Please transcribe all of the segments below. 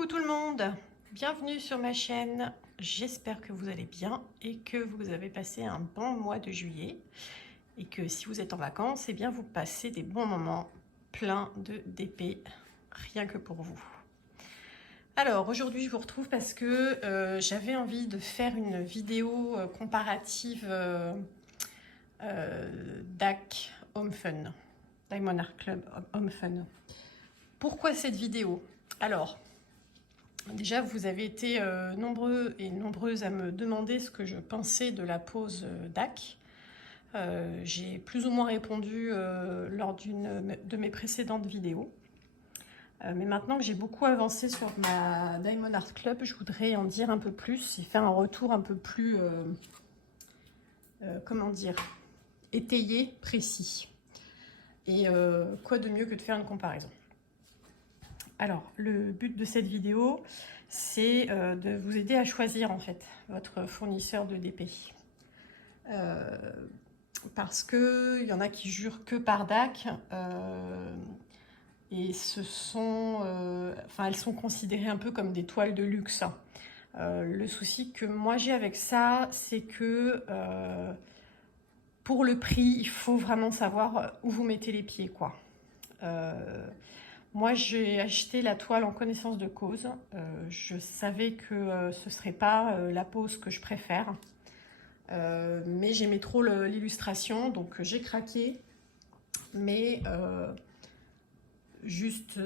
Coucou tout le monde, bienvenue sur ma chaîne. J'espère que vous allez bien et que vous avez passé un bon mois de juillet et que si vous êtes en vacances, eh bien vous passez des bons moments pleins de d'épée, rien que pour vous. Alors aujourd'hui je vous retrouve parce que j'avais envie de faire une vidéo comparative DAC Home Fun, Diamond Art Club Home Fun. Pourquoi cette vidéo? Alors, déjà, vous avez été nombreux et nombreuses à me demander ce que je pensais de la pose DAC. J'ai plus ou moins répondu lors d'une de mes précédentes vidéos. Mais maintenant que j'ai beaucoup avancé sur ma Diamond Art Club, je voudrais en dire un peu plus et faire un retour un peu plus, comment dire, étayé, précis. Et quoi de mieux que de faire une comparaison? Alors, le but de cette vidéo, c'est de vous aider à choisir en fait votre fournisseur de DP. Parce qu'il y en a qui jurent que par DAC et ce sont, elles sont considérées un peu comme des toiles de luxe. Le souci que moi j'ai avec ça, c'est que pour le prix, il faut vraiment savoir où vous mettez les pieds, quoi. Moi, j'ai acheté la toile en connaissance de cause. Je savais que ce ne serait pas la pose que je préfère. Mais j'aimais trop l'illustration, donc j'ai craqué. Mais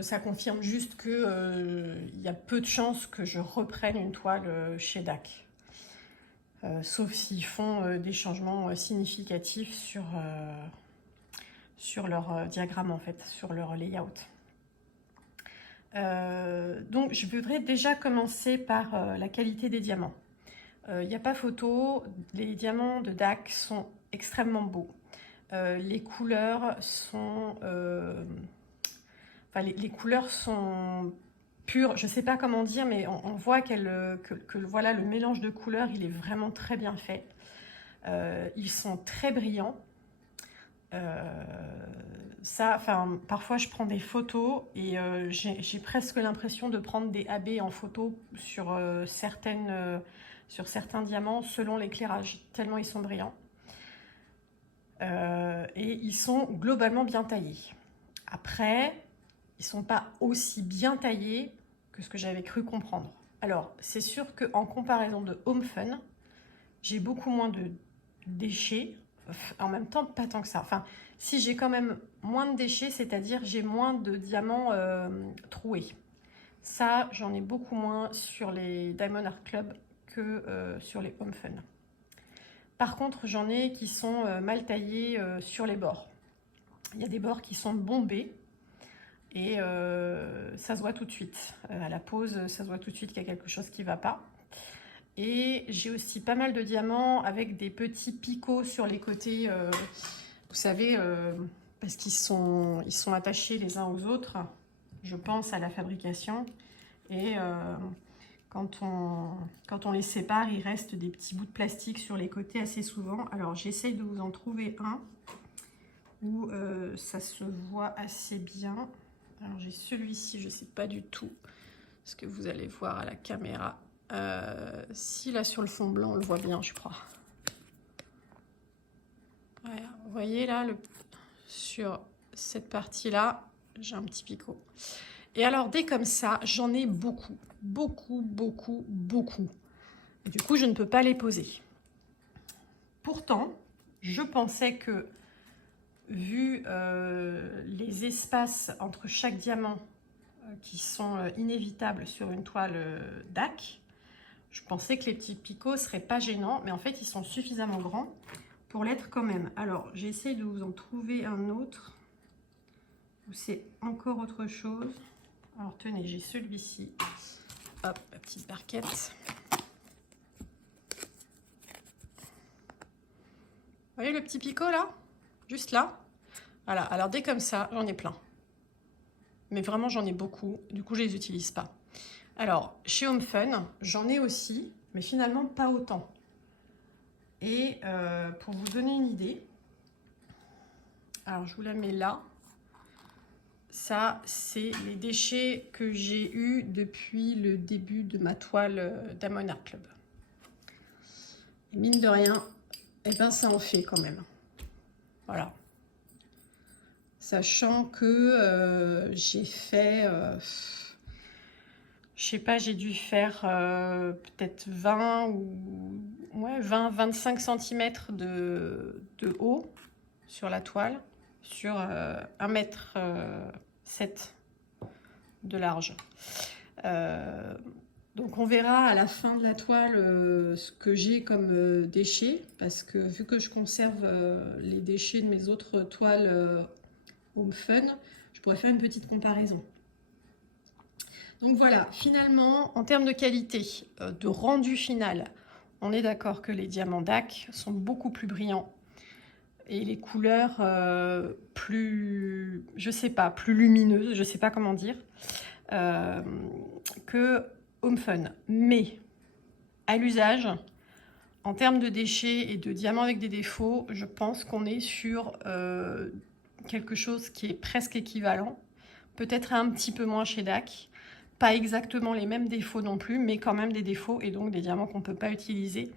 ça confirme juste qu'il y a peu de chances que je reprenne une toile chez DAC. Sauf s'ils font des changements significatifs sur leur diagramme, en fait, sur leur layout. Donc je voudrais déjà commencer par la qualité des diamants. Il n'y a pas photo, les diamants de DAC sont extrêmement beaux. Les couleurs sont... les couleurs sont pures, je ne sais pas comment dire, mais on voit que voilà, le mélange de couleurs, il est vraiment très bien fait. Ils sont très brillants. Parfois je prends des photos et j'ai presque l'impression de prendre des AB en photo sur certains diamants selon l'éclairage, tellement ils sont brillants. Et ils sont globalement bien taillés. Après, ils ne sont pas aussi bien taillés que ce que j'avais cru comprendre. Alors, c'est sûr qu'en comparaison de Home Fun, j'ai beaucoup moins de déchets. En même temps, pas tant que ça. Enfin, si j'ai quand même moins de déchets, c'est-à-dire j'ai moins de diamants troués. Ça, j'en ai beaucoup moins sur les Diamond Art Club que sur les Home Fun. Par contre, j'en ai qui sont mal taillés sur les bords. Il y a des bords qui sont bombés et ça se voit tout de suite. À la pose, ça se voit tout de suite qu'il y a quelque chose qui ne va pas. Et j'ai aussi pas mal de diamants avec des petits picots sur les côtés, vous savez, parce qu'ils sont attachés les uns aux autres, je pense à la fabrication. Et quand on les sépare, il reste des petits bouts de plastique sur les côtés assez souvent. Alors j'essaye de vous en trouver un où ça se voit assez bien. Alors j'ai celui-ci, je ne sais pas du tout ce que vous allez voir à la caméra. Si là sur le fond blanc on le voit bien, je crois. Voilà, vous voyez là sur cette partie là j'ai un petit picot. Et alors dès comme ça j'en ai beaucoup. Et du coup je ne peux pas les poser. Pourtant je pensais que vu les espaces entre chaque diamant qui sont inévitables sur une toile DAC, je pensais que les petits picots ne seraient pas gênants, mais en fait, ils sont suffisamment grands pour l'être quand même. Alors, j'essaie de vous en trouver un autre où c'est encore autre chose. Alors, tenez, j'ai celui-ci. Hop, la petite barquette. Vous voyez le petit picot là? Juste là? Voilà, alors dès comme ça, j'en ai plein. Mais vraiment, j'en ai beaucoup. Du coup, je ne les utilise pas. Alors, chez Home Fun, j'en ai aussi, mais finalement pas autant. Et pour vous donner une idée, alors je vous la mets là, Ça, c'est les déchets que j'ai eus depuis le début de ma toile Diamond Art Club. Et mine de rien, eh ben, ça en fait quand même. Voilà. Sachant que j'ai fait... je sais pas, j'ai dû faire peut-être 20 ou... Ouais, 20-25 cm de haut sur la toile, sur 1,7 m de large. Donc on verra à la fin de la toile ce que j'ai comme déchets, parce que vu que je conserve les déchets de mes autres toiles Home Fun, je pourrais faire une petite comparaison. Donc voilà, finalement, en termes de qualité, de rendu final, on est d'accord que les diamants DAC sont beaucoup plus brillants et les couleurs plus, je sais pas, plus lumineuses, je sais pas comment dire, que Home Fun. Mais à l'usage, en termes de déchets et de diamants avec des défauts, je pense qu'on est sur quelque chose qui est presque équivalent, peut-être un petit peu moins chez DAC. Pas exactement les mêmes défauts non plus, mais quand même des défauts et donc des diamants qu'on ne peut pas utiliser.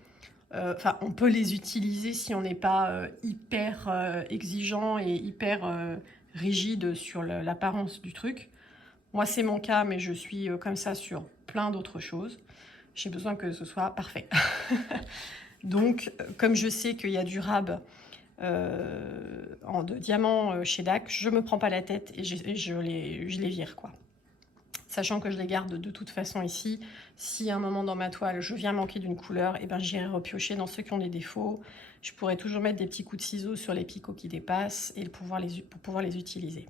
Enfin, on peut les utiliser si on n'est pas hyper exigeant et hyper rigide sur l'apparence du truc. Moi, c'est mon cas, mais je suis comme ça sur plein d'autres choses. J'ai besoin que ce soit parfait. Donc, comme je sais qu'il y a du rab de diamants chez DAC, je ne me prends pas la tête et je les vire, quoi. Sachant que je les garde de toute façon ici. Si à un moment dans ma toile, je viens manquer d'une couleur, et ben j'irai repiocher dans ceux qui ont des défauts. Je pourrais toujours mettre des petits coups de ciseaux sur les picots qui dépassent et pour pouvoir les utiliser.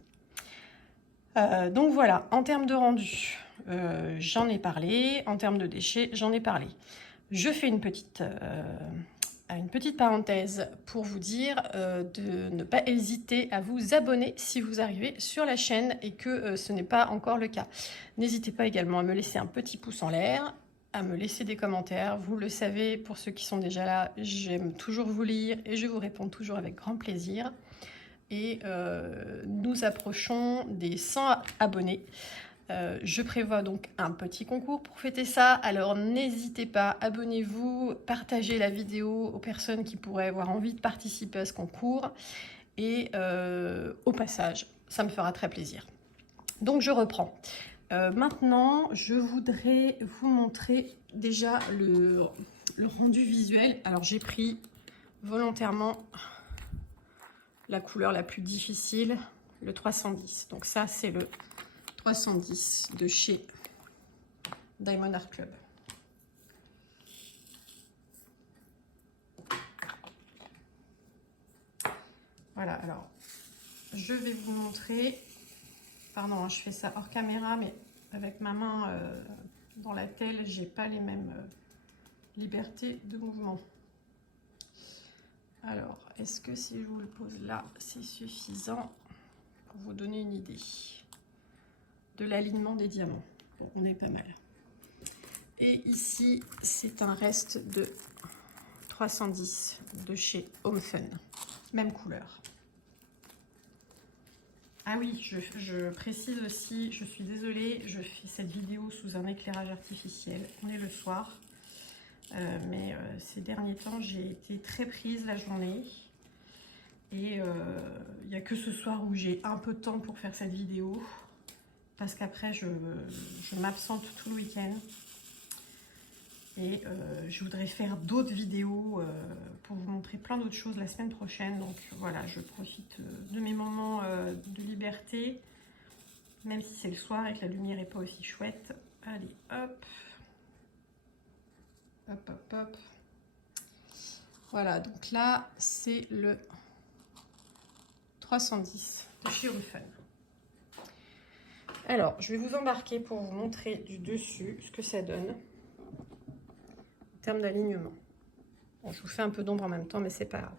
Donc voilà, en termes de rendu, j'en ai parlé. En termes de déchets, j'en ai parlé. Je fais une petite parenthèse pour vous dire de ne pas hésiter à vous abonner si vous arrivez sur la chaîne et que ce n'est pas encore le cas. N'hésitez pas également à me laisser un petit pouce en l'air, à me laisser des commentaires. Vous le savez, pour ceux qui sont déjà là, j'aime toujours vous lire et je vous réponds toujours avec grand plaisir. Et nous approchons des 100 abonnés. Je prévois donc un petit concours pour fêter ça, alors n'hésitez pas, abonnez-vous, partagez la vidéo aux personnes qui pourraient avoir envie de participer à ce concours et au passage, ça me fera très plaisir. Donc je reprends. Maintenant, je voudrais vous montrer déjà le rendu visuel. Alors j'ai pris volontairement la couleur la plus difficile, le 310. Donc ça c'est le 310 de chez Diamond Art Club. Voilà, alors je vais vous montrer, pardon, hein, je fais ça hors caméra, mais avec ma main dans la telle, j'ai pas les mêmes libertés de mouvement. Alors, est-ce que si je vous le pose là, c'est suffisant pour vous donner une idée de l'alignement des diamants? Bon, on est pas mal. Et ici, c'est un reste de 310 de chez Home Fun. Même couleur. Ah oui, je précise aussi, je suis désolée, je fais cette vidéo sous un éclairage artificiel. On est le soir. Mais ces derniers temps, j'ai été très prise la journée. Et il n'y a que ce soir où j'ai un peu de temps pour faire cette vidéo. Parce qu'après, je m'absente tout le week-end. Et je voudrais faire d'autres vidéos pour vous montrer plein d'autres choses la semaine prochaine. Donc voilà, je profite de mes moments de liberté, même si c'est le soir et que la lumière n'est pas aussi chouette. Allez, hop. Hop, hop, hop. Voilà, donc là, c'est le 310 de chez Home Fun. Alors, je vais vous embarquer pour vous montrer du dessus ce que ça donne en termes d'alignement. Bon, je vous fais un peu d'ombre en même temps, mais c'est pas grave.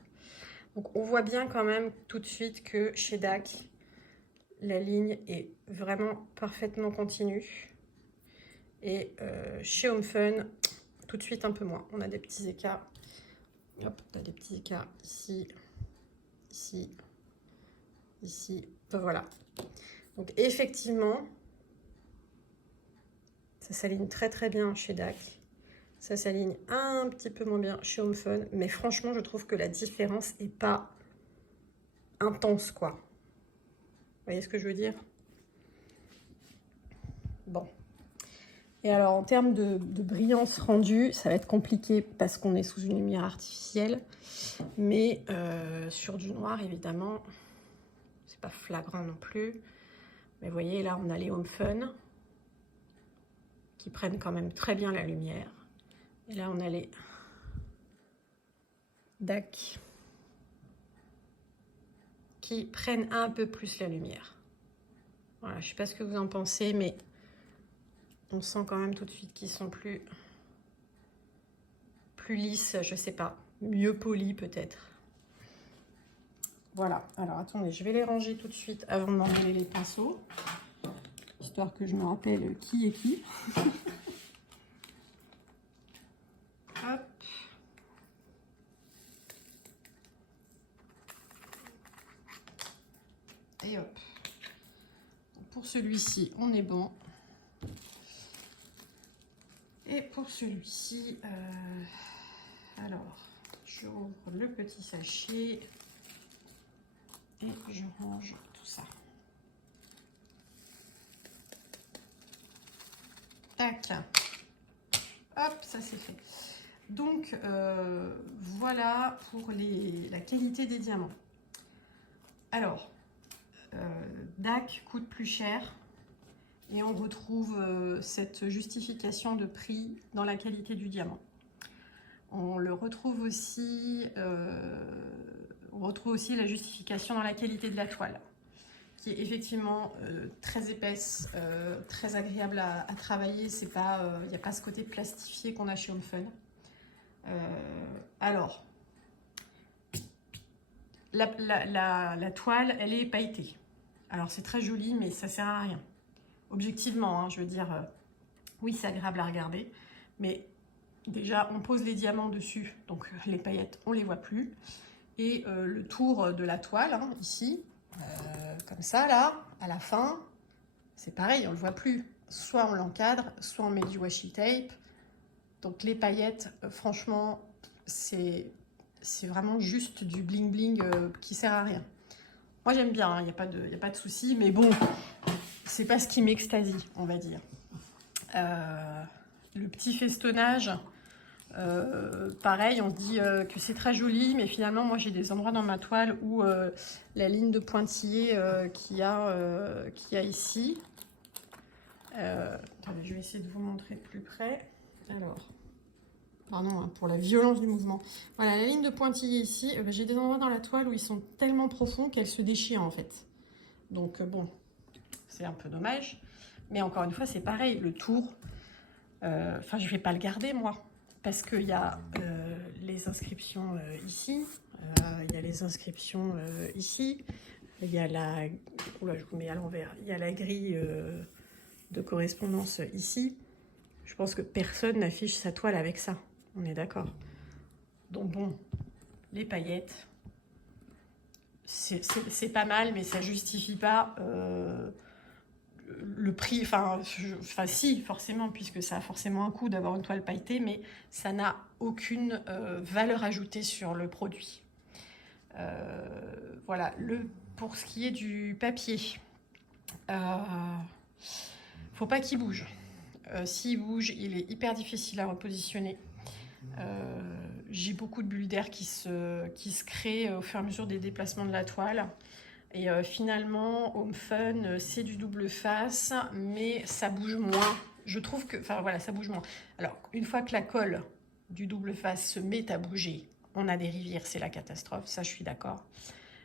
Donc, on voit bien quand même tout de suite que chez DAC, la ligne est vraiment parfaitement continue. Et chez Home Fun, tout de suite un peu moins. On a des petits écarts. Hop, on a des petits écarts ici, ici, ici. Enfin, voilà. Donc effectivement, ça s'aligne très très bien chez DAC. Ça s'aligne un petit peu moins bien chez Home Fun. Mais franchement, je trouve que la différence n'est pas intense, quoi. Vous voyez ce que je veux dire? Bon. Et alors, en termes de brillance rendue, ça va être compliqué parce qu'on est sous une lumière artificielle. Mais sur du noir, évidemment, c'est pas flagrant non plus. Mais vous voyez, là, on a les Home Fun qui prennent quand même très bien la lumière. Et là, on a les DAC qui prennent un peu plus la lumière. Voilà, je ne sais pas ce que vous en pensez, mais on sent quand même tout de suite qu'ils sont plus lisses, je sais pas, mieux polis peut-être. Voilà, alors attendez, je vais les ranger tout de suite avant de m'enlever les pinceaux, histoire que je me rappelle qui est qui. Hop. Et hop. Pour celui-ci, on est bon. Et pour celui-ci, alors, j'ouvre le petit sachet et je range tout ça. Tac. Hop, ça c'est fait. Donc, voilà pour la qualité des diamants. Alors, DAC coûte plus cher. Et on retrouve cette justification de prix dans la qualité du diamant. On retrouve aussi la justification dans la qualité de la toile, qui est effectivement très épaisse, très agréable à travailler. Il n'y a pas ce côté plastifié qu'on a chez Home Fun. Alors, la toile, elle est pailletée. Alors c'est très joli, mais ça sert à rien. Objectivement, hein, je veux dire, oui, c'est agréable à regarder, mais déjà, on pose les diamants dessus, donc les paillettes, on ne les voit plus. Et le tour de la toile, hein, ici, comme ça, là, à la fin, c'est pareil, on ne le voit plus. Soit on l'encadre, soit on met du washi tape. Donc les paillettes, franchement, c'est vraiment juste du bling-bling qui sert à rien. Moi, j'aime bien, il n'y a pas de souci, mais bon... C'est pas ce qui m'extasie, on va dire. Le petit festonnage, pareil, on se dit que c'est très joli, mais finalement, moi, j'ai des endroits dans ma toile où la ligne de pointillé qu'il y a ici. Attendez, je vais essayer de vous montrer de plus près. Alors, pardon hein, pour la violence du mouvement. Voilà, la ligne de pointillé ici, j'ai des endroits dans la toile où ils sont tellement profonds qu'elles se déchirent en fait. Donc bon... C'est un peu dommage, mais encore une fois, c'est pareil, le tour, enfin, je ne vais pas le garder, moi, parce qu'il y a les inscriptions ici, il y a les inscriptions ici, il y a la... Oula, je vous mets à l'envers. Il y a la grille de correspondance ici. Je pense que personne n'affiche sa toile avec ça, on est d'accord. Donc bon, les paillettes, c'est pas mal, mais ça justifie pas... le prix, enfin si forcément, puisque ça a forcément un coût d'avoir une toile pailletée, mais ça n'a aucune valeur ajoutée sur le produit. Voilà, pour ce qui est du papier, faut pas qu'il bouge. S'il bouge, il est hyper difficile à repositionner. J'ai beaucoup de bulles d'air qui se créent au fur et à mesure des déplacements de la toile. Et finalement, Home Fun, c'est du double face, mais ça bouge moins. Je trouve que, enfin voilà, ça bouge moins. Alors, une fois que la colle du double face se met à bouger, on a des rivières, c'est la catastrophe, ça je suis d'accord.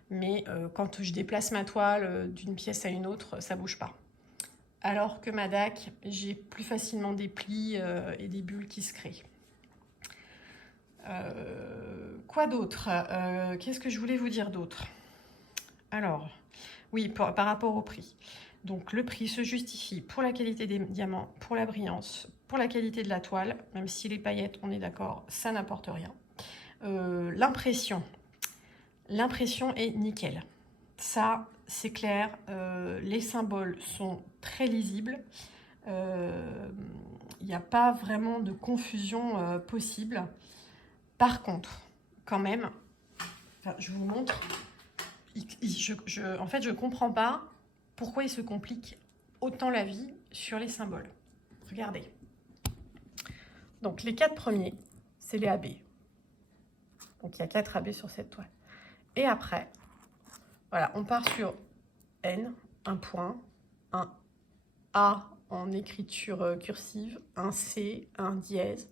Mais quand je déplace ma toile d'une pièce à une autre, ça bouge pas. Alors que ma DAC, j'ai plus facilement des plis et des bulles qui se créent. Quoi d'autre? Qu'est-ce que je voulais vous dire d'autre? Alors, oui, par rapport au prix. Donc, le prix se justifie pour la qualité des diamants, pour la brillance, pour la qualité de la toile, même si les paillettes, on est d'accord, ça n'apporte rien. L'impression est nickel. Ça, c'est clair, les symboles sont très lisibles. Il n'y a pas vraiment de confusion possible. Par contre, quand même, enfin, je vous montre, en fait, je ne comprends pas pourquoi ils se compliquent autant la vie sur les symboles. Regardez. Donc, les 4 premiers, c'est les AB. Donc, il y a 4 AB sur cette toile. Et après, voilà, on part sur N, un point, un A en écriture cursive, un C, un dièse,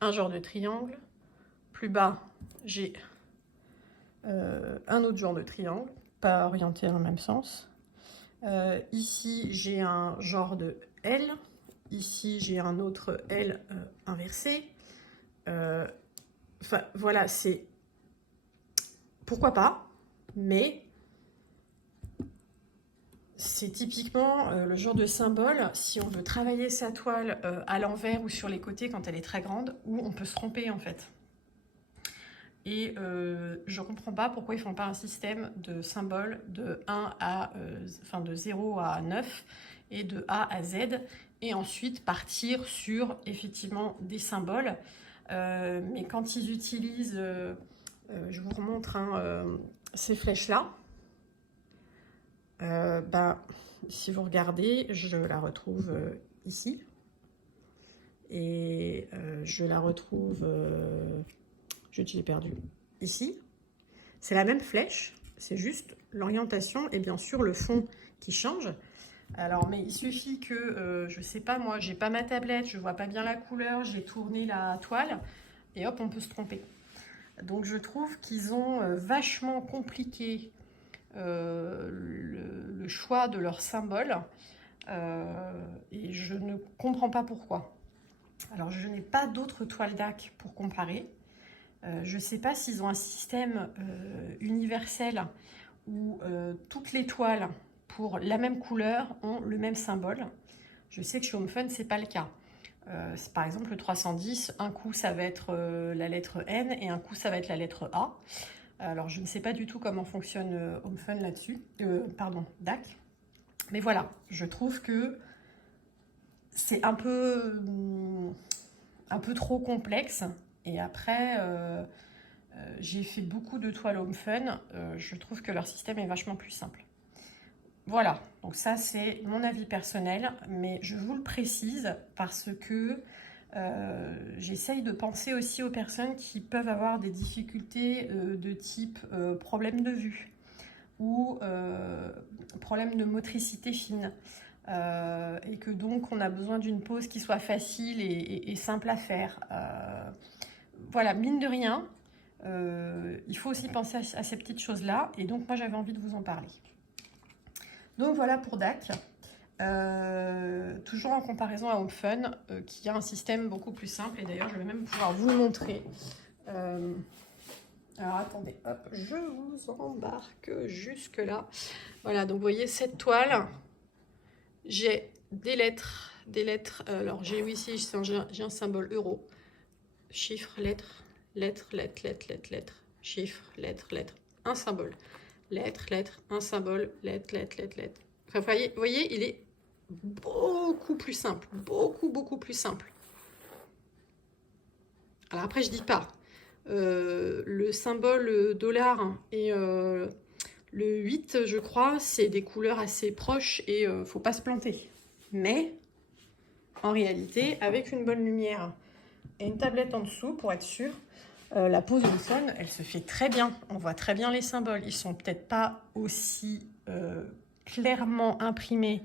un genre de triangle. Plus bas, j'ai un autre genre de triangle, pas orienté dans le même sens. Ici, j'ai un genre de L. Ici, j'ai un autre L inversé. Enfin, voilà, c'est... Pourquoi pas, mais c'est typiquement le genre de symbole, si on veut travailler sa toile à l'envers ou sur les côtés quand elle est très grande, où on peut se tromper en fait. Et je ne comprends pas pourquoi ils ne font pas un système de symboles de 1 à, enfin de 0 à 9 et de A à Z, et ensuite partir sur effectivement des symboles. Mais quand ils utilisent, je vous remontre hein, ces flèches-là, ben, si vous regardez, je la retrouve ici. Et je la retrouve, je l'ai perdu, ici. C'est la même flèche, c'est juste l'orientation et bien sûr le fond qui change. Alors, mais il suffit que, je sais pas moi, j'ai pas ma tablette, je vois pas bien la couleur, j'ai tourné la toile et hop, on peut se tromper. Donc je trouve qu'ils ont vachement compliqué le choix de leur symbole et je ne comprends pas pourquoi. Alors je n'ai pas d'autres toiles DAC pour comparer. Je ne sais pas s'ils ont un système universel où toutes les toiles pour la même couleur ont le même symbole. Je sais que chez HomeFun, ce n'est pas le cas. Par exemple, le 310, un coup ça va être la lettre N et un coup ça va être la lettre A. Alors je ne sais pas du tout comment fonctionne HomeFun là-dessus, pardon, DAC. Mais voilà, je trouve que c'est un peu trop complexe. Et après, j'ai fait beaucoup de toiles HomeFun. Je trouve que leur système est vachement plus simple. Voilà, donc ça c'est mon avis personnel, mais je vous le précise parce que j'essaye de penser aussi aux personnes qui peuvent avoir des difficultés de type problème de vue ou problème de motricité fine. Et que donc on a besoin d'une pose qui soit facile et simple à faire. Voilà, mine de rien, il faut aussi penser à ces petites choses-là, et donc moi j'avais envie de vous en parler. Donc voilà pour DAC. Toujours en comparaison à HomeFun, qui a un système beaucoup plus simple, et d'ailleurs je vais même pouvoir vous le montrer. Alors attendez, hop, je vous embarque jusque là. Voilà, donc vous voyez cette toile, j'ai des lettres, alors j'ai ici, j'ai un symbole euro, chiffre, lettre, lettre, lettre, lettre, lettre, lettre, chiffre, lettre, lettre, un symbole, lettre, lettre, un symbole, lettre, lettre, lettre, lettre. Enfin, vous voyez, il est beaucoup plus simple, beaucoup plus simple. Alors après, je dis pas, le symbole dollar et le 8, je crois, c'est des couleurs assez proches et faut pas se planter. Mais, en réalité, avec une bonne lumière et une tablette en dessous, pour être sûr, la pose HomeFun, elle se fait très bien. On voit très bien les symboles. Ils sont peut-être pas aussi clairement imprimés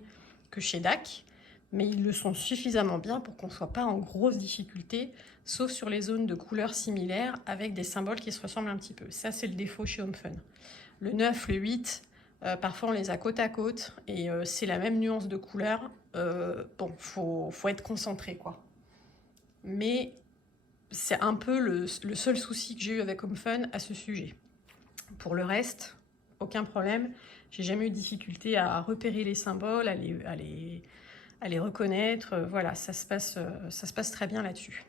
que chez DAC, mais ils le sont suffisamment bien pour qu'on ne soit pas en grosse difficulté, sauf sur les zones de couleurs similaires avec des symboles qui se ressemblent un petit peu. Ça, c'est le défaut chez HomeFun. Le 9, le 8, parfois on les a côte à côte et c'est la même nuance de couleur. Bon, faut être concentré, quoi. Mais c'est un peu le seul souci que j'ai eu avec HomeFun à ce sujet. Pour le reste, aucun problème. J'ai jamais eu de difficulté à repérer les symboles, à les reconnaître. Voilà, ça se passe très bien là-dessus.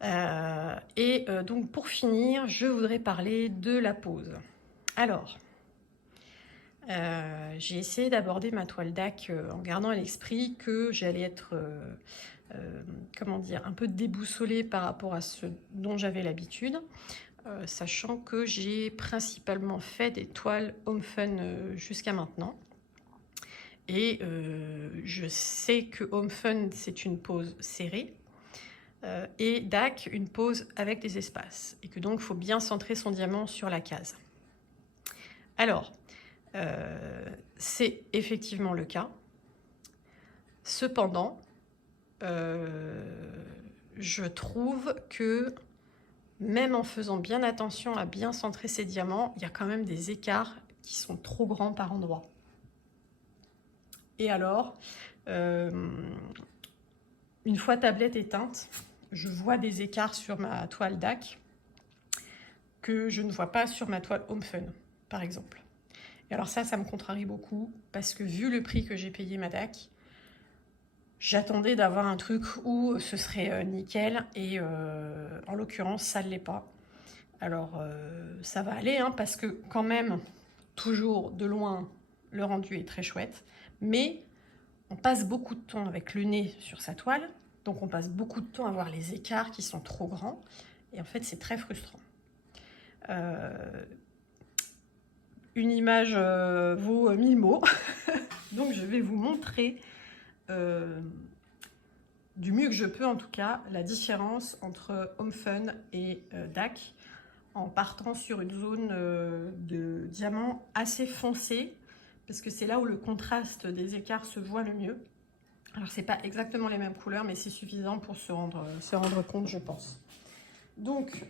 Donc pour finir, je voudrais parler de la pose. Alors, j'ai essayé d'aborder ma toile DAC en gardant à l'esprit que j'allais être comment dire, un peu déboussolée par rapport à ce dont j'avais l'habitude, sachant que j'ai principalement fait des toiles Home Fun jusqu'à maintenant. Et je sais que Home Fun, c'est une pose serrée, et DAC, une pose avec des espaces, et que donc il faut bien centrer son diamant sur la case. Alors, c'est effectivement le cas. Cependant, je trouve que même en faisant bien attention à bien centrer ses diamants, il y a quand même des écarts qui sont trop grands par endroits. Et alors, une fois tablette éteinte, je vois des écarts sur ma toile DAC que je ne vois pas sur ma toile Home Fun, par exemple. Et alors ça me contrarie beaucoup, parce que vu le prix que j'ai payé ma DAC, j'attendais d'avoir un truc où ce serait nickel, et en l'occurrence, ça ne l'est pas. Alors, ça va aller, hein, parce que quand même, toujours de loin, le rendu est très chouette, mais on passe beaucoup de temps avec le nez sur sa toile, donc on passe beaucoup de temps à voir les écarts qui sont trop grands, et en fait, c'est très frustrant. Une image vaut 1000 mots, donc je vais vous montrer du mieux que je peux en tout cas la différence entre Home Fun et DAC, en partant sur une zone de diamant assez foncé, parce que c'est là où le contraste des écarts se voit le mieux. Alors c'est pas exactement les mêmes couleurs, mais c'est suffisant pour se rendre compte, je pense. Donc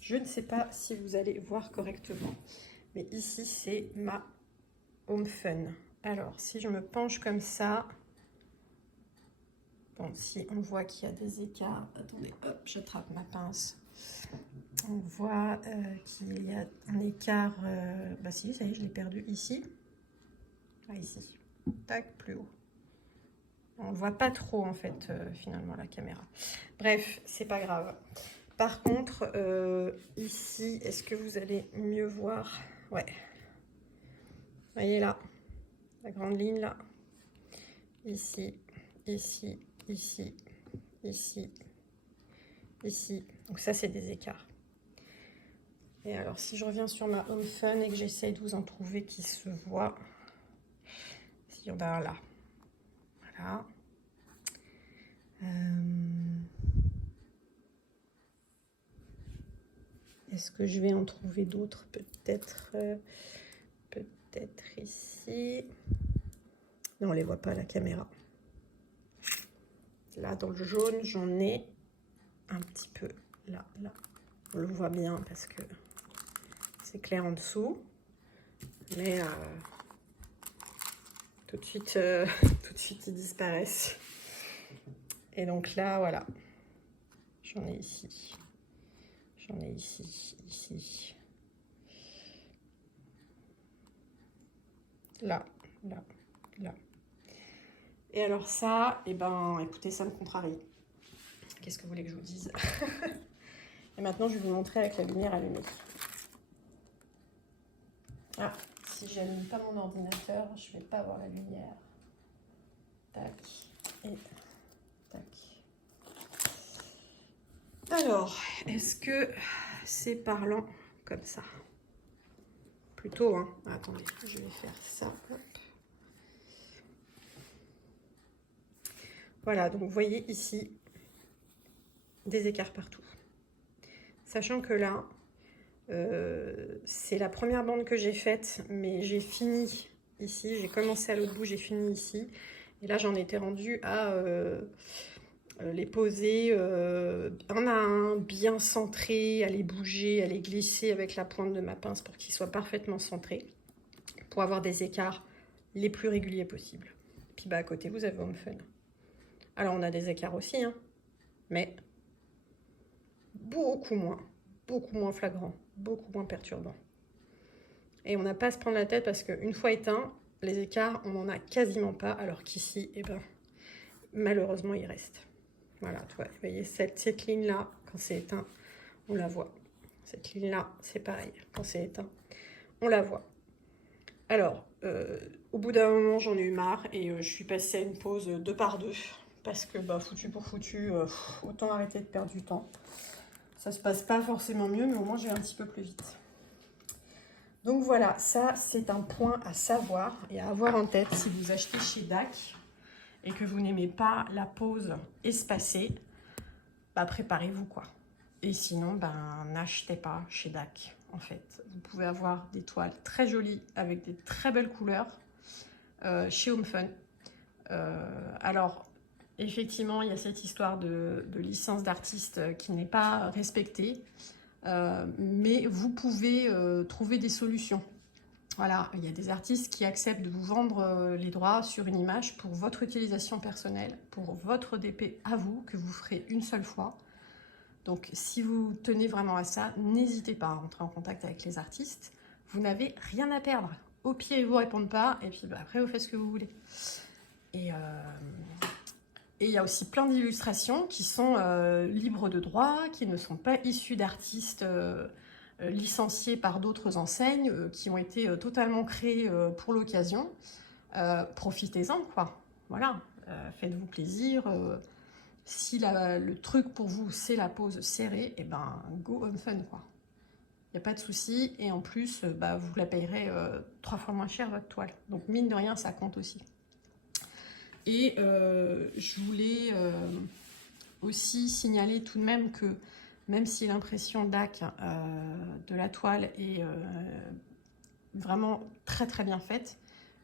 je ne sais pas si vous allez voir correctement, mais ici c'est ma Home Fun. Alors si je me penche comme ça, bon, si on voit qu'il y a des écarts, attendez, hop, j'attrape ma pince. On voit qu'il y a un écart, bah si, ça y est, je l'ai perdu ici. Ah, ici, tac, plus haut. On ne voit pas trop en fait, finalement, la caméra. Bref, c'est pas grave. Par contre, ici, est-ce que vous allez mieux voir? Ouais. Vous voyez là, la grande ligne là. Ici, ici, ici, ici, ici. Donc ça, c'est des écarts. Et alors, si je reviens sur ma Home Fun et que j'essaye de vous en trouver qui se voit, s'il y en a un là. Voilà. Est-ce que je vais en trouver d'autres? Peut-être ici. Non, on les voit pas à la caméra. Là, dans le jaune, j'en ai un petit peu. Là. On le voit bien parce que c'est clair en dessous. Mais tout de suite, ils disparaissent. Et donc là, voilà. J'en ai ici. J'en ai ici. Là. Et alors ça, eh ben, écoutez, ça me contrarie. Qu'est-ce que vous voulez que je vous dise? Et maintenant, je vais vous montrer avec la lumière allumée. Ah, si j'allume pas mon ordinateur, je vais pas avoir la lumière. Tac et tac. Alors, est-ce que c'est parlant comme ça? Plutôt, hein. Attendez, je vais faire ça. Hop. Voilà, donc vous voyez ici des écarts partout. Sachant que là, c'est la première bande que j'ai faite, mais j'ai fini ici. J'ai commencé à l'autre bout, j'ai fini ici. Et là, j'en étais rendue à les poser un à un, bien centrés, à les bouger, à les glisser avec la pointe de ma pince pour qu'ils soient parfaitement centrés, pour avoir des écarts les plus réguliers possibles. Puis bah, à côté, vous avez Home Fun. Alors, on a des écarts aussi, hein, mais beaucoup moins flagrants, beaucoup moins perturbants. Et on n'a pas à se prendre la tête parce qu'une fois éteint, les écarts, on n'en a quasiment pas, alors qu'ici, eh ben, malheureusement, il reste. Voilà, vous voyez, cette ligne-là, quand c'est éteint, on la voit. Cette ligne-là, c'est pareil, quand c'est éteint, on la voit. Alors, au bout d'un moment, j'en ai eu marre et je suis passée à une pause 2 par 2 parce que bah, foutu pour foutu, autant arrêter de perdre du temps. Ça se passe pas forcément mieux, mais au moins j'ai un petit peu plus vite. Donc voilà, ça c'est un point à savoir et à avoir en tête si vous achetez chez DAC et que vous n'aimez pas la pose espacée, bah préparez-vous quoi. Et sinon, ben n'achetez pas chez DAC en fait. Vous pouvez avoir des toiles très jolies avec des très belles couleurs chez Home Fun. Alors, effectivement, il y a cette histoire de licence d'artiste qui n'est pas respectée, mais vous pouvez trouver des solutions. Voilà, il y a des artistes qui acceptent de vous vendre les droits sur une image pour votre utilisation personnelle, pour votre DP à vous, que vous ferez une seule fois. Donc, si vous tenez vraiment à ça, n'hésitez pas à rentrer en contact avec les artistes. Vous n'avez rien à perdre. Au pire, ils ne vous répondent pas, et puis bah, après, vous faites ce que vous voulez. Et il y a aussi plein d'illustrations qui sont libres de droit, qui ne sont pas issues d'artistes licenciés par d'autres enseignes, qui ont été totalement créées pour l'occasion. Profitez-en, quoi. Voilà, faites-vous plaisir. Si le truc pour vous, c'est la pose serrée, et ben go on fun, quoi. Il n'y a pas de souci. Et en plus, bah, vous la payerez 3 fois moins cher, votre toile. Donc, mine de rien, ça compte aussi. Et je voulais aussi signaler tout de même que même si l'impression DAC de la toile est vraiment très très bien faite,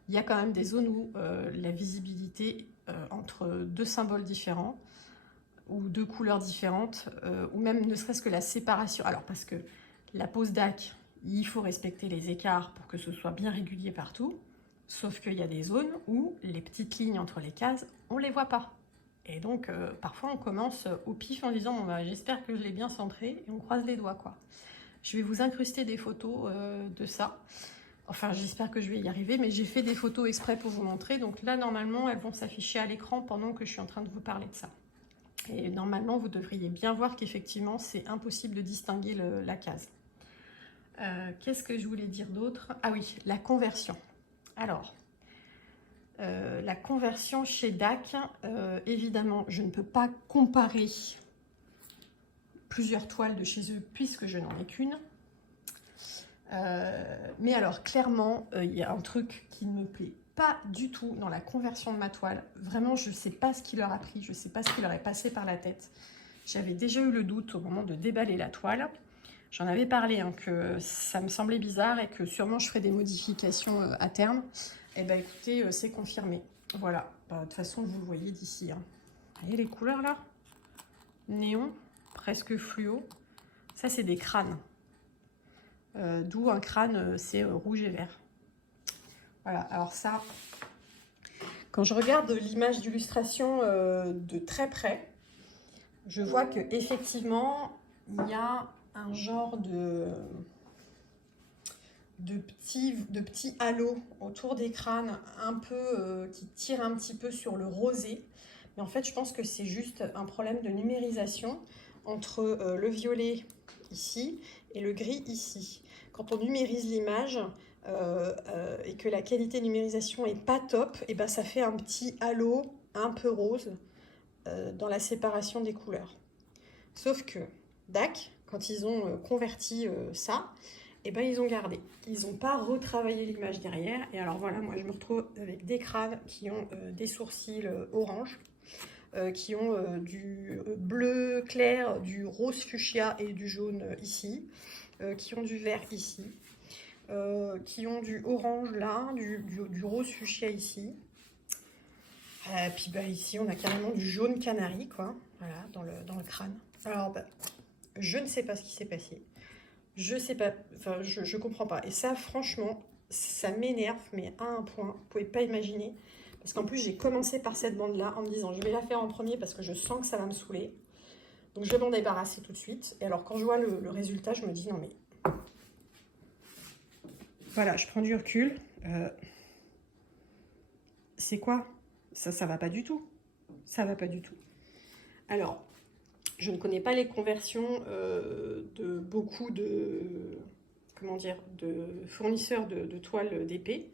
il y a quand même des zones où la visibilité entre 2 symboles différents ou 2 couleurs différentes, ou même ne serait-ce que la séparation. Alors parce que la pose DAC, il faut respecter les écarts pour que ce soit bien régulier partout. Sauf qu'il y a des zones où les petites lignes entre les cases, on ne les voit pas. Et donc, parfois, on commence au pif en disant bon, bah, j'espère que je l'ai bien centré, et on croise les doigts, quoi. Je vais vous incruster des photos de ça. Enfin, j'espère que je vais y arriver, mais j'ai fait des photos exprès pour vous montrer. Donc là, normalement, elles vont s'afficher à l'écran pendant que je suis en train de vous parler de ça. Et normalement, vous devriez bien voir qu'effectivement, c'est impossible de distinguer la case. Qu'est-ce que je voulais dire d'autre? Ah oui, la conversion. Alors, la conversion chez DAC, évidemment, je ne peux pas comparer plusieurs toiles de chez eux puisque je n'en ai qu'une. Mais alors, clairement, il y a un truc qui ne me plaît pas du tout dans la conversion de ma toile. Vraiment, je ne sais pas ce qui leur a pris, je ne sais pas ce qui leur est passé par la tête. J'avais déjà eu le doute au moment de déballer la toile. J'en avais parlé, hein, que ça me semblait bizarre et que sûrement je ferais des modifications à terme. Et bien écoutez, c'est confirmé. Voilà, bah, de toute façon vous le voyez d'ici. Hein. Vous voyez les couleurs là? Néon, presque fluo. Ça c'est des crânes. D'où un crâne, c'est rouge et vert. Voilà, alors ça, quand je regarde l'image d'illustration de très près, je vois que effectivement il y a un genre de petits halos autour des crânes, un peu qui tirent un petit peu sur le rosé. Mais en fait, je pense que c'est juste un problème de numérisation entre le violet ici et le gris ici. Quand on numérise l'image et que la qualité de numérisation est pas top, et ben ça fait un petit halo un peu rose dans la séparation des couleurs. Sauf que DAC, quand ils ont converti ça, et ben ils ont gardé. Ils n'ont pas retravaillé l'image derrière. Et alors voilà, moi je me retrouve avec des crânes qui ont des sourcils orange, qui ont du bleu clair, du rose fuchsia et du jaune ici, qui ont du vert ici, qui ont du orange là, du rose fuchsia ici. Puis bah, ici on a carrément du jaune canari, quoi, voilà, dans le crâne. Alors bah, je ne sais pas ce qui s'est passé. Je sais pas, enfin je comprends pas. Et ça franchement, ça m'énerve, mais à un point, vous pouvez pas imaginer. Parce qu'en plus j'ai commencé par cette bande là en me disant je vais la faire en premier parce que je sens que ça va me saouler. Donc je vais m'en débarrasser tout de suite. Et alors quand je vois le résultat, je me dis non mais... Voilà, je prends du recul. C'est quoi? Ça va pas du tout. Ça va pas du tout. Alors, je ne connais pas les conversions de beaucoup de comment dire, de fournisseur de toiles d'épée.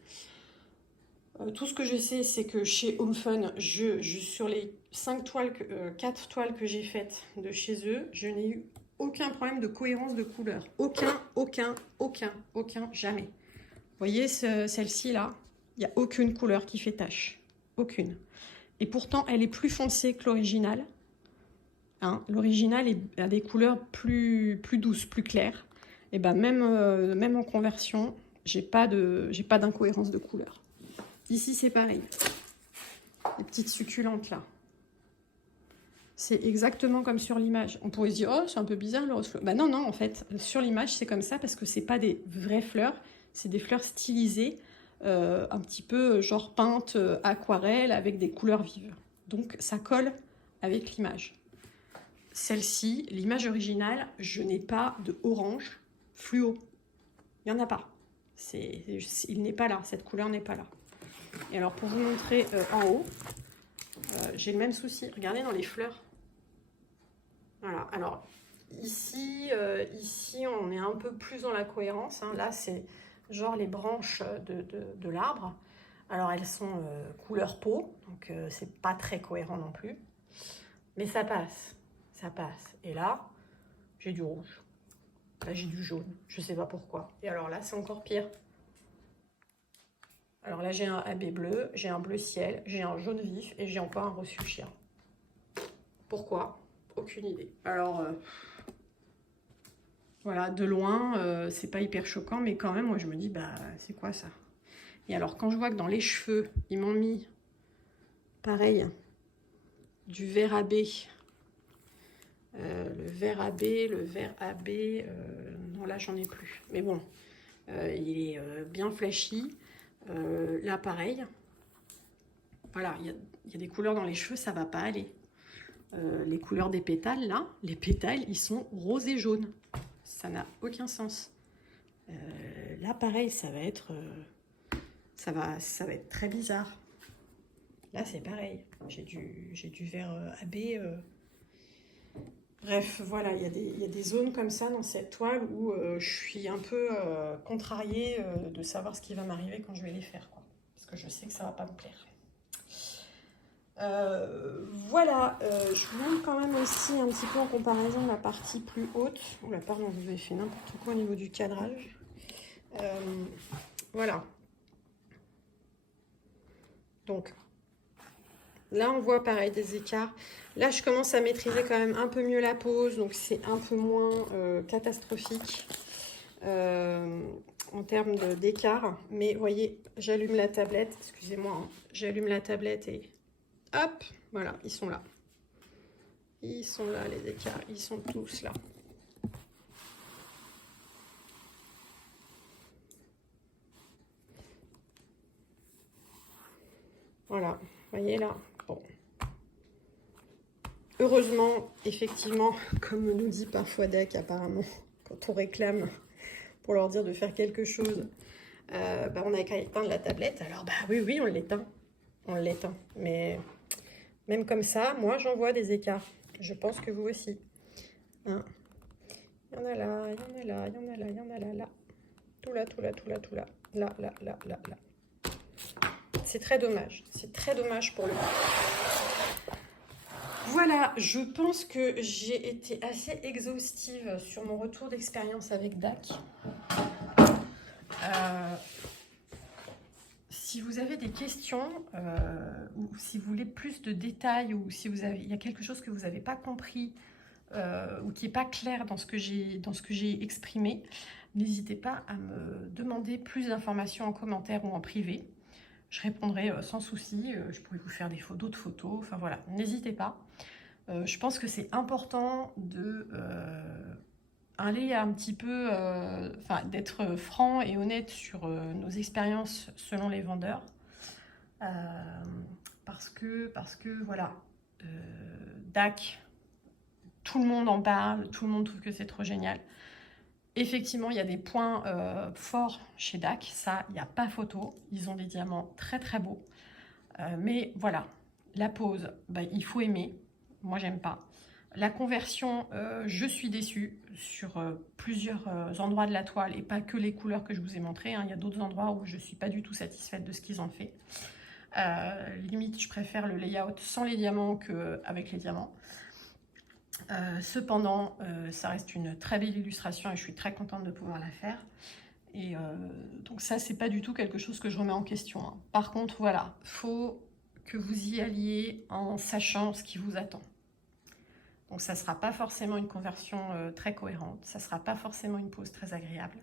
Tout ce que je sais, c'est que chez Home Fun, sur les 4 toiles que j'ai faites de chez eux, je n'ai eu aucun problème de cohérence de couleur. Aucun, jamais. Vous voyez celle-ci là, il n'y a aucune couleur qui fait tache. Aucune. Et pourtant, elle est plus foncée que l'original. Hein, l'original a des couleurs plus douces, plus claires. Et ben même en conversion, j'ai pas d'incohérence de couleur. Ici, c'est pareil. Les petites succulentes là. C'est exactement comme sur l'image. On pourrait se dire, oh, c'est un peu bizarre le rose fleur. Bah non, en fait, sur l'image, c'est comme ça parce que c'est pas des vraies fleurs, c'est des fleurs stylisées, un petit peu genre peintes aquarelle avec des couleurs vives. Donc, ça colle avec l'image. Celle-ci, l'image originale, je n'ai pas de orange fluo. Il n'y en a pas. Il n'est pas là, cette couleur n'est pas là. Et alors, pour vous montrer en haut, j'ai le même souci. Regardez dans les fleurs. Voilà, alors ici, on est un peu plus dans la cohérence. Hein. Là, c'est genre les branches de l'arbre. Alors, elles sont couleur peau, donc c'est pas très cohérent non plus. Mais ça passe, ça passe. Et là, j'ai du rouge. Là, j'ai du jaune. Je sais pas pourquoi. Et alors là, c'est encore pire. Alors là, j'ai un AB bleu, j'ai un bleu ciel, j'ai un jaune vif et j'ai encore un rose fuchsia. Pourquoi? Aucune idée. Alors, voilà, de loin, c'est pas hyper choquant, mais quand même, moi, je me dis, bah, c'est quoi ça? Et alors, quand je vois que dans les cheveux, ils m'ont mis, pareil, du vert AB, le vert AB, non, là, j'en ai plus. Mais bon, il est bien flashy. Là, pareil. Voilà, il y a des couleurs dans les cheveux, ça va pas aller. Les couleurs des pétales, là, les pétales, ils sont roses et jaunes. Ça n'a aucun sens. Là, pareil, ça va être très bizarre. Là, c'est pareil. J'ai du vert AB. Bref, voilà, il y a des zones comme ça dans cette toile où je suis un peu contrariée de savoir ce qui va m'arriver quand je vais les faire, quoi. Parce que je sais que ça va pas me plaire. Voilà, je vous montre quand même aussi un petit peu en comparaison la partie plus haute. Oula, pardon, vous avez fait n'importe quoi au niveau du cadrage. Voilà. Donc, là, on voit pareil des écarts. Là, je commence à maîtriser quand même un peu mieux la pose, donc c'est un peu moins catastrophique en termes d'écart. Mais vous voyez, j'allume la tablette, excusez-moi, hein, j'allume la tablette et hop, voilà, ils sont là. Ils sont là, les écarts, ils sont tous là. Voilà, vous voyez là, bon. Heureusement, effectivement, comme nous dit parfois DAC apparemment, quand on réclame pour leur dire de faire quelque chose, bah, on n'a qu'à éteindre la tablette. Alors bah oui, on l'éteint. On l'éteint. Mais même comme ça, moi j'en vois des écarts. Je pense que vous aussi. Hein, il y en a là, il y en a là, il y en a là, il y en a là, là. Tout là, tout là, tout là, tout là. Là, là, là, là, là. C'est très dommage. C'est très dommage pour le coup. Voilà, je pense que j'ai été assez exhaustive sur mon retour d'expérience avec DAC. Si vous avez des questions, ou si vous voulez plus de détails, ou si il y a quelque chose que vous n'avez pas compris, ou qui n'est pas clair dans ce que j'ai exprimé, n'hésitez pas à me demander plus d'informations en commentaire ou en privé. Je répondrai sans souci, je pourrais vous faire d'autres photos, enfin voilà, n'hésitez pas. Je pense que c'est important de aller un petit peu, d'être franc et honnête sur nos expériences selon les vendeurs. Parce que voilà, DAC, tout le monde en parle, tout le monde trouve que c'est trop génial. Effectivement, il y a des points forts chez DAC, ça, il n'y a pas photo. Ils ont des diamants très très beaux. Mais voilà, la pose, bah, il faut aimer. Moi, j'aime pas. La conversion, je suis déçue sur plusieurs endroits de la toile et pas que les couleurs que je vous ai montrées, hein. Il y a d'autres endroits où je ne suis pas du tout satisfaite de ce qu'ils ont fait. Limite, je préfère le layout sans les diamants qu'avec les diamants. Cependant, ça reste une très belle illustration et je suis très contente de pouvoir la faire. Et donc ça, c'est pas du tout quelque chose que je remets en question, hein. Par contre, voilà, faut que vous y alliez en sachant ce qui vous attend. Donc ça ne sera pas forcément une conversion très cohérente, ça ne sera pas forcément une pose très agréable.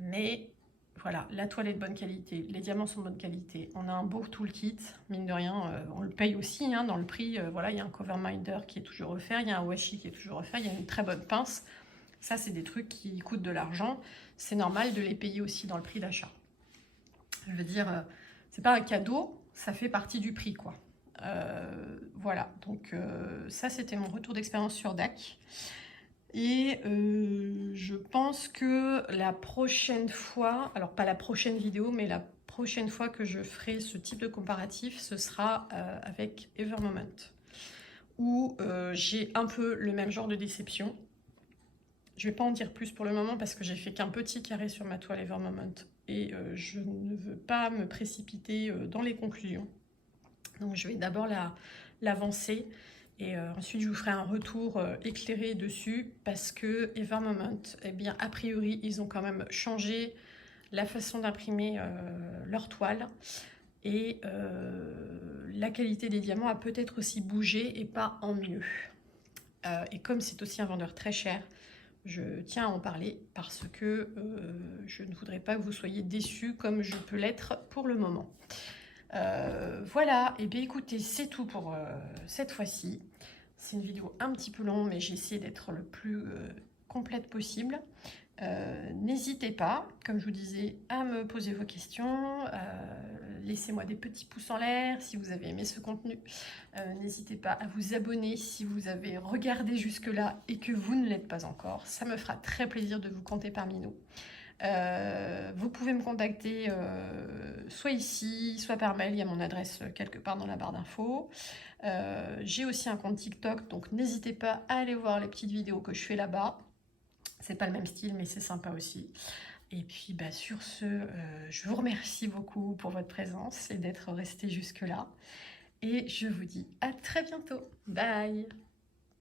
Mais voilà, la toile est de bonne qualité, les diamants sont de bonne qualité. On a un beau toolkit, mine de rien, on le paye aussi, hein, dans le prix. Voilà, il y a un cover minder qui est toujours offert, il y a un washi qui est toujours offert, il y a une très bonne pince. Ça, c'est des trucs qui coûtent de l'argent. C'est normal de les payer aussi dans le prix d'achat. Je veux dire, c'est pas un cadeau, ça fait partie du prix, quoi. Voilà, donc ça, c'était mon retour d'expérience sur DAC. Et je pense que la prochaine fois, alors pas la prochaine vidéo, mais la prochaine fois que je ferai ce type de comparatif, ce sera avec Evermoment, où j'ai un peu le même genre de déception. Je ne vais pas en dire plus pour le moment parce que j'ai fait qu'un petit carré sur ma toile Evermoment et je ne veux pas me précipiter dans les conclusions. Donc je vais d'abord l'avancer et ensuite je vous ferai un retour éclairé dessus parce que Evermoment, eh bien a priori ils ont quand même changé la façon d'imprimer leur toile et la qualité des diamants a peut-être aussi bougé et pas en mieux. Et comme c'est aussi un vendeur très cher, je tiens à en parler parce que je ne voudrais pas que vous soyez déçus comme je peux l'être pour le moment. Voilà, et bien écoutez, c'est tout pour cette fois-ci. C'est une vidéo un petit peu longue, mais j'ai essayé d'être le plus complète possible. N'hésitez pas, comme je vous disais, à me poser vos questions. Laissez-moi des petits pouces en l'air si vous avez aimé ce contenu. N'hésitez pas à vous abonner si vous avez regardé jusque-là et que vous ne l'êtes pas encore. Ça me fera très plaisir de vous compter parmi nous. Vous pouvez me contacter soit ici, soit par mail. Il y a mon adresse quelque part dans la barre d'infos. J'ai aussi un compte TikTok, donc n'hésitez pas à aller voir les petites vidéos que je fais là-bas. C'est pas le même style, mais c'est sympa aussi. Et puis bah, sur ce, je vous remercie beaucoup pour votre présence et d'être resté jusque-là. Et je vous dis à très bientôt. Bye!